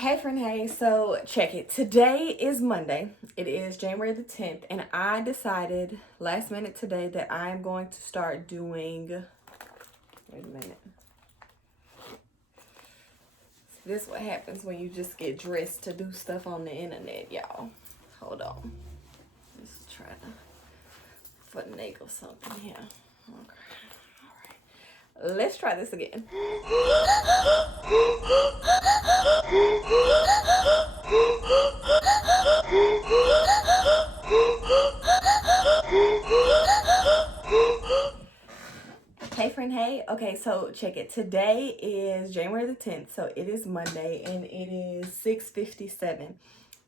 Hey friend, hey, so check it. Today is Monday. It is January the 10th, and I decided last minute today that I am going to start doing, wait a minute. This is what happens when you just get dressed to do stuff on the internet, y'all. Hold on. Let's try to finagle something here. Okay. All right. Let's try this again. Hey friend, hey. Okay, so check it. Today is January the 10th, so it is Monday and it is 6:57.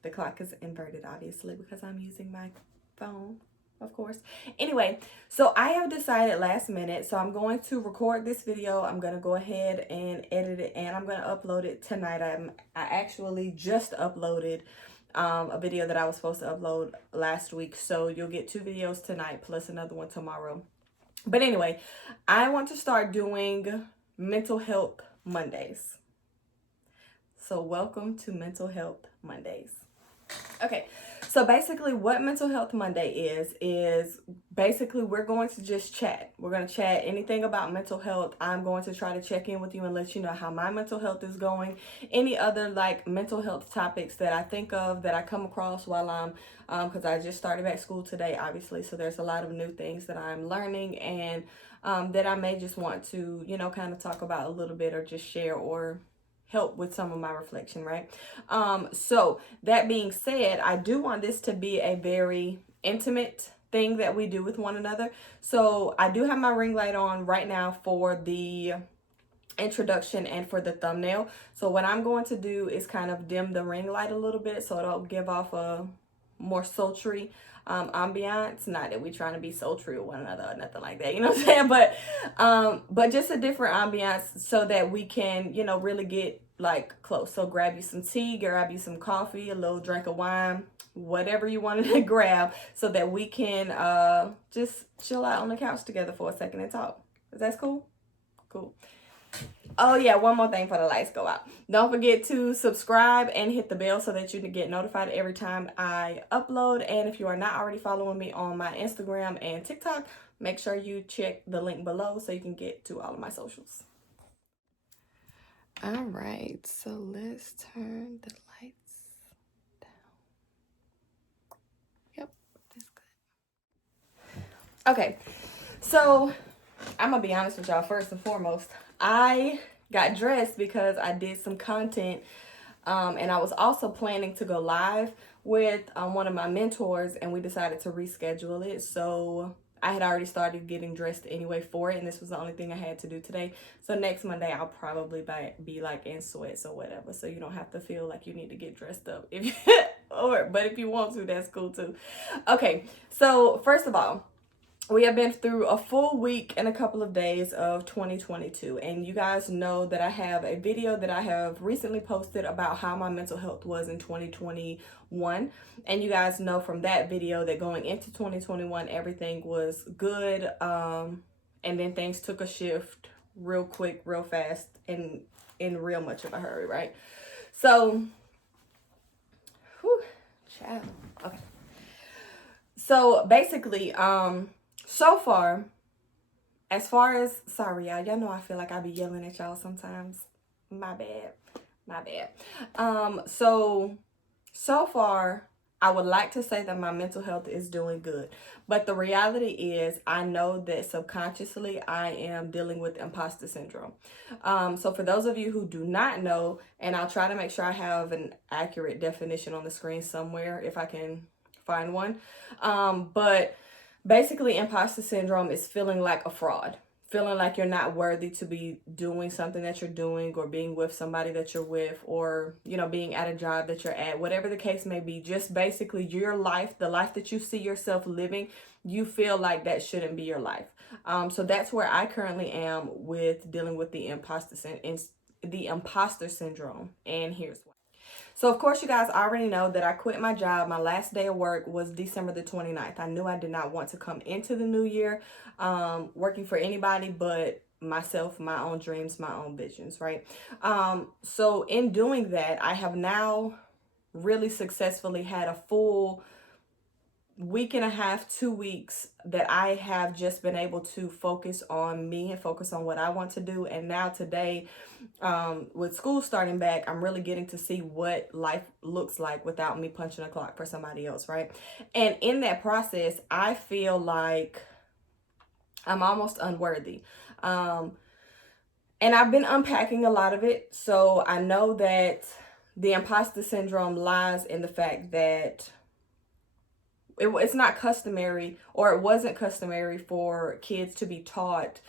The clock is inverted obviously because I'm using my phone, of course. Anyway, so I have decided last minute, so I'm going to record this video. I'm going to go ahead and edit it and I'm going to upload it tonight. I actually just uploaded a video that I was supposed to upload last week, so you'll get 2 videos tonight plus another one tomorrow. But anyway, I want to start doing mental health Mondays. So welcome to Mental Health Mondays. Okay, so basically what Mental Health Monday is basically we're going to just chat. We're going to chat anything about mental health. I'm going to try to check in with you and let you know how my mental health is going. Any other like mental health topics that I think of, that I come across while I'm, because I just started back school today, obviously. So there's a lot of new things that I'm learning and that I may just want to, kind of talk about a little bit or just share or help with some of my reflection, right? So that being said, I do want this to be a very intimate thing that we do with one another. So I do have my ring light on right now for the introduction and for the thumbnail. So what I'm going to do is kind of dim the ring light a little bit so it'll give off a more sultry ambiance. Not that we're trying to be sultry with one another or nothing like that, you know what I'm saying? But just a different ambiance so that we can, really get like close. So grab you some tea, grab you some coffee, a little drink of wine, whatever you wanted to grab, so that we can just chill out on the couch together for a second and talk. Is that cool? Cool. Oh yeah, one more thing for the lights go out. Don't forget to subscribe and hit the bell so that you can get notified every time I upload. And if you are not already following me on my Instagram and TikTok, make sure you check the link below so you can get to all of my socials. All right, so let's turn the lights down. Yep, that's good. Okay, so I'm gonna be honest with y'all. First and foremost, I got dressed because I did some content and I was also planning to go live with one of my mentors, and we decided to reschedule it. So I had already started getting dressed anyway for it, and this was the only thing I had to do today. So next Monday I'll probably be like in sweats or whatever, so you don't have to feel like you need to get dressed up but if you want to, that's cool too. Okay, so first of all, we have been through a full week and a couple of days of 2022, and you guys know that I have a video that I have recently posted about how my mental health was in 2021, and you guys know from that video that going into 2021 everything was good, and then things took a shift real quick, real fast, and in real much of a hurry, right? So child. Okay, so basically so far, as far as, sorry y'all know I feel like I be yelling at y'all sometimes. My bad. So far, I would like to say that my mental health is doing good. But the reality is, I know that subconsciously I am dealing with imposter syndrome. So for those of you who do not know, and I'll try to make sure I have an accurate definition on the screen somewhere if I can find one. But basically, imposter syndrome is feeling like a fraud, feeling like you're not worthy to be doing something that you're doing, or being with somebody that you're with, or, being at a job that you're at, whatever the case may be. Just basically your life, the life that you see yourself living, you feel like that shouldn't be your life. So that's where I currently am with dealing with the imposter syndrome. And here's why. So, of course, you guys already know that I quit my job. My last day of work was December the 29th. I knew I did not want to come into the new year working for anybody but myself, my own dreams, my own visions, right? So in doing that, I have now really successfully had a full week and a half, 2 weeks that I have just been able to focus on me and focus on what I want to do. And now today, with school starting back, I'm really getting to see what life looks like without me punching a clock for somebody else, right? And in that process, I feel like I'm almost unworthy. And I've been unpacking a lot of it. So I know that the imposter syndrome lies in the fact that it's not customary, or it wasn't customary for kids to be taught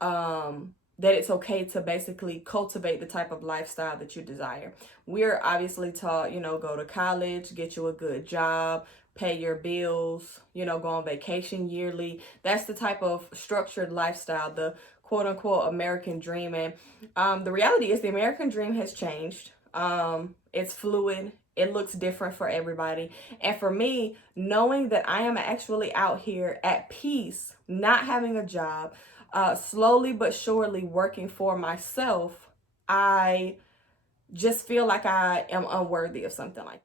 that it's okay to basically cultivate the type of lifestyle that you desire. We're obviously taught, go to college, get you a good job, pay your bills, go on vacation yearly. That's the type of structured lifestyle, the quote unquote American dream. And the reality is the American dream has changed. It's fluid. It looks different for everybody. And for me, knowing that I am actually out here at peace, not having a job, slowly but surely working for myself, I just feel like I am unworthy of something like that.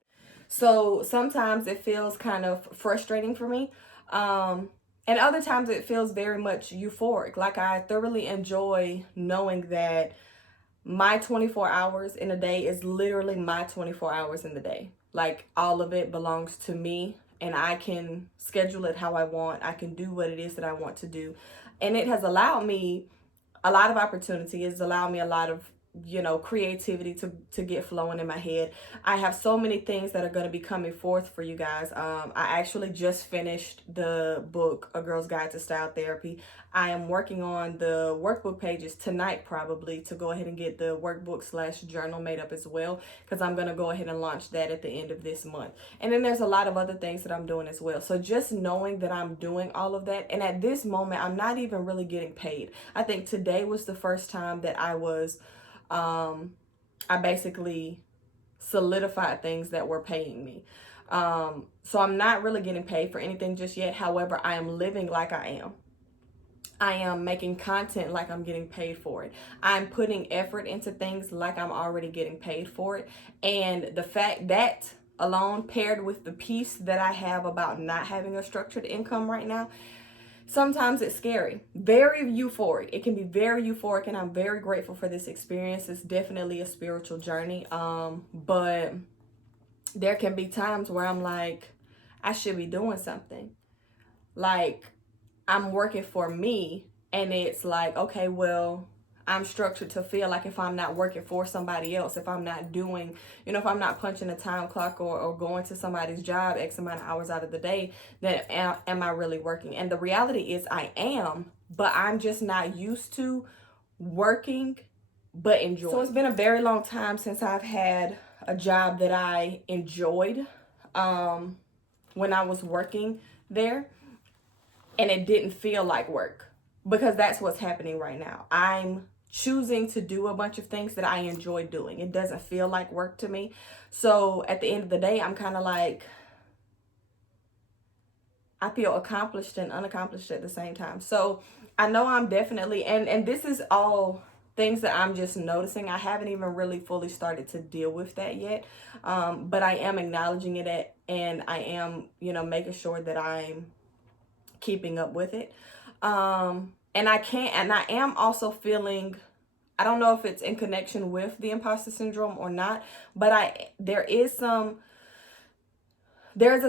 So sometimes it feels kind of frustrating for me. And other times it feels very much euphoric. Like I thoroughly enjoy knowing that my 24 hours in a day is literally my 24 hours in the day. Like all of it belongs to me, and I can schedule it how I want. I can do what it is that I want to do. And it has allowed me a lot of opportunity. It's allowed me a lot of creativity to get flowing in my head. I have so many things that are going to be coming forth for you guys. I actually just finished the book A Girl's Guide to Style Therapy. I am working on the workbook pages tonight, probably, to go ahead and get the workbook/journal made up as well, because I'm going to go ahead and launch that at the end of this month. And then there's a lot of other things that I'm doing as well. So just knowing that I'm doing all of that, and at this moment I'm not even really getting paid. I think today was the first time that I basically solidified things that were paying me. So I'm not really getting paid for anything just yet. However, I am living like I am. I am making content like I'm getting paid for it. I'm putting effort into things like I'm already getting paid for it. And the fact that alone, paired with the peace that I have about not having a structured income right now, sometimes it's scary, very euphoric. It can be very euphoric, and I'm very grateful for this experience. It's definitely a spiritual journey. But there can be times where I'm like, I should be doing something. Like, I'm working for me, and it's like, okay, well, I'm structured to feel like if I'm not working for somebody else, if I'm not doing, if I'm not punching a time clock or going to somebody's job X amount of hours out of the day, then am I really working? And the reality is I am, but I'm just not used to working, but enjoying. So it's been a very long time since I've had a job that I enjoyed when I was working there, and it didn't feel like work, because that's what's happening right now. I'm choosing to do a bunch of things that I enjoy doing. It doesn't feel like work to me. So at the end of the day, I'm kind of like, I feel accomplished and unaccomplished at the same time. So I know I'm definitely, and this is all things that I'm just noticing. I haven't even really fully started to deal with that yet. But I am acknowledging it, and I am, making sure that I'm keeping up with it. And I am also feeling, I don't know if it's in connection with the imposter syndrome or not, but there's a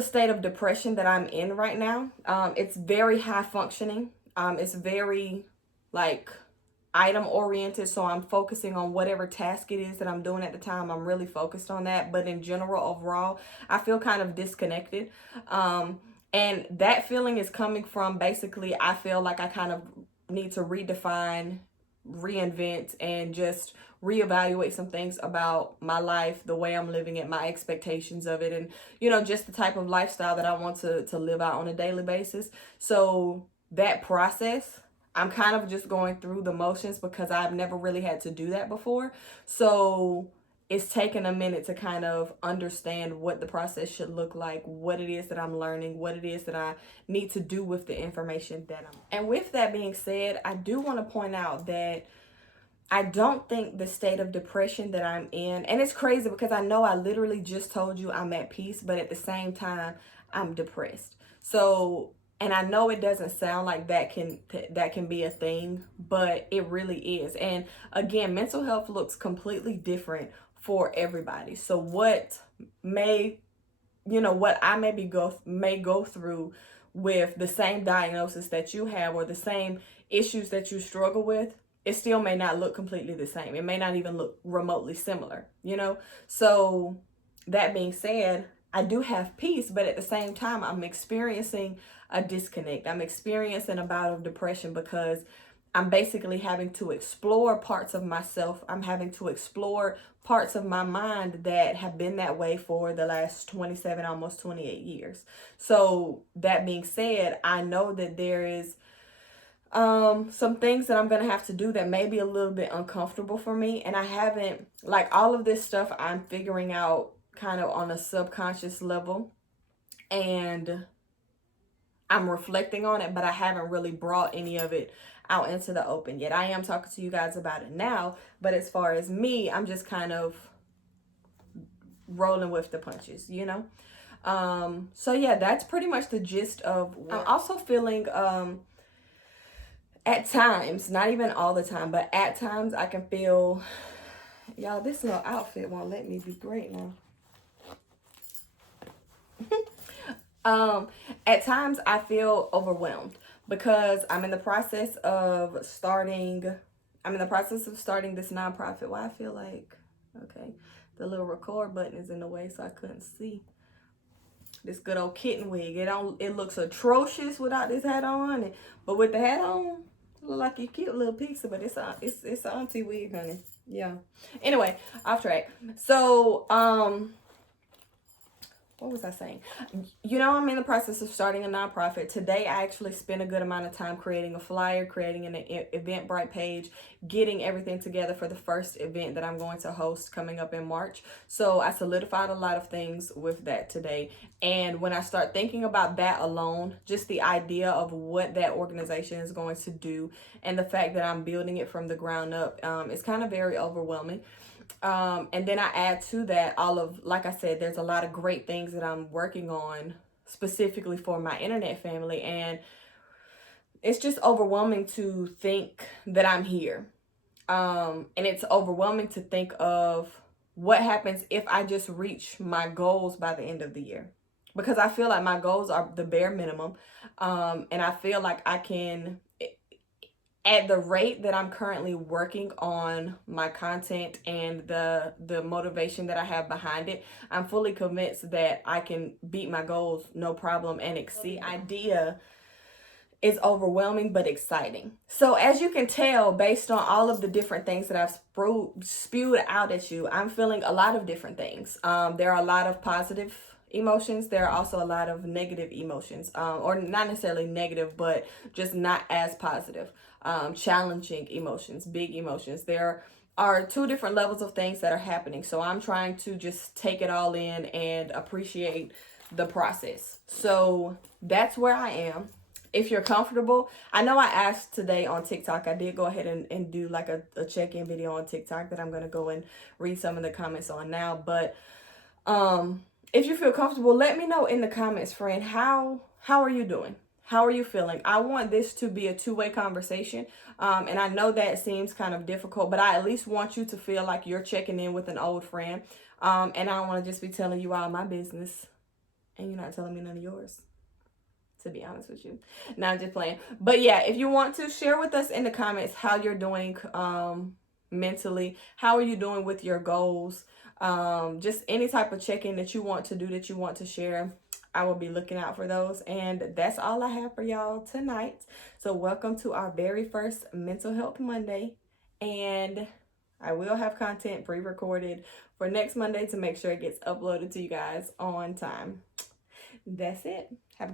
state of depression that I'm in right now. It's very high functioning. It's very item oriented. So I'm focusing on whatever task it is that I'm doing at the time. I'm really focused on that. But in general, overall, I feel kind of disconnected. And that feeling is coming from, basically, I feel like I kind of need to redefine, reinvent, and just reevaluate some things about my life, the way I'm living it, my expectations of it, and, just the type of lifestyle that I want to live out on a daily basis. So that process, I'm kind of just going through the motions, because I've never really had to do that before. So it's taken a minute to kind of understand what the process should look like, what it is that I'm learning, what it is that I need to do with the information that I'm. And with that being said, I do want to point out that I don't think the state of depression that I'm in, and it's crazy because I know I literally just told you I'm at peace, but at the same time, I'm depressed. So, and I know it doesn't sound like that can be a thing, but it really is. And again, mental health looks completely different for everybody. So may, what I may go through with the same diagnosis that you have or the same issues that you struggle with, it still may not look completely the same. It may not even look remotely similar. So that being said, I do have peace, but at the same time, I'm experiencing a disconnect. I'm experiencing a bout of depression because I'm basically having to explore parts of myself. I'm having to explore parts of my mind that have been that way for the last 27, almost 28 years. So that being said, I know that there is some things that I'm gonna have to do that may be a little bit uncomfortable for me, and I haven't, like, all of this stuff I'm figuring out kind of on a subconscious level, and I'm reflecting on it, but I haven't really brought any of it out into the open yet. I am talking to you guys about it now, but as far as me, I'm just kind of rolling with the punches. So yeah, that's pretty much the gist of what I'm also feeling. At times, not even all the time, but at times I can feel, y'all, this little outfit won't let me be great now. At times I feel overwhelmed because I'm in the process of starting this nonprofit. Why I feel like, okay, the little record button is in the way, so I couldn't see this good old kitten wig. It looks atrocious without this hat on, but with the hat on, look like a cute little pixie, but it's an auntie wig, honey. Yeah. Anyway, off track. So, what was I saying? I'm in the process of starting a nonprofit. Today, I actually spent a good amount of time creating a flyer, creating an Eventbrite page, getting everything together for the first event that I'm going to host coming up in March. So I solidified a lot of things with that today. And when I start thinking about that alone, just the idea of what that organization is going to do and the fact that I'm building it from the ground up, it's kind of very overwhelming. And then I add to that like I said, there's a lot of great things that I'm working on specifically for my internet family. And it's just overwhelming to think that I'm here. And it's overwhelming to think of what happens if I just reach my goals by the end of the year. Because I feel like my goals are the bare minimum. And I feel like I can, at the rate that I'm currently working on my content and the motivation that I have behind it, I'm fully convinced that I can beat my goals no problem and exceed. The idea is overwhelming but exciting. So as you can tell, based on all of the different things that I've spewed out at you, I'm feeling a lot of different things. There are a lot of positive emotions. There are also a lot of negative emotions, or not necessarily negative, but just not as positive. Challenging emotions, big emotions. There are two different levels of things that are happening. So I'm trying to just take it all in and appreciate the process. So that's where I am. If you're comfortable, I know I asked today on TikTok, I did go ahead and do like a check-in video on TikTok that I'm going to go and read some of the comments on now. But if you feel comfortable, let me know in the comments, friend, how are you doing? How are you feeling? I want this to be a two-way conversation. And I know that seems kind of difficult, but I at least want you to feel like you're checking in with an old friend. And I don't want to just be telling you all my business and you're not telling me none of yours, to be honest with you. Now I'm just playing. But yeah, if you want to share with us in the comments how you're doing mentally, how are you doing with your goals, just any type of check-in that you want to do, that you want to share, I will be looking out for those. And that's all I have for y'all tonight. So welcome to our very first Mental Health Monday. And I will have content pre-recorded for next Monday to make sure it gets uploaded to you guys on time. That's it. Have a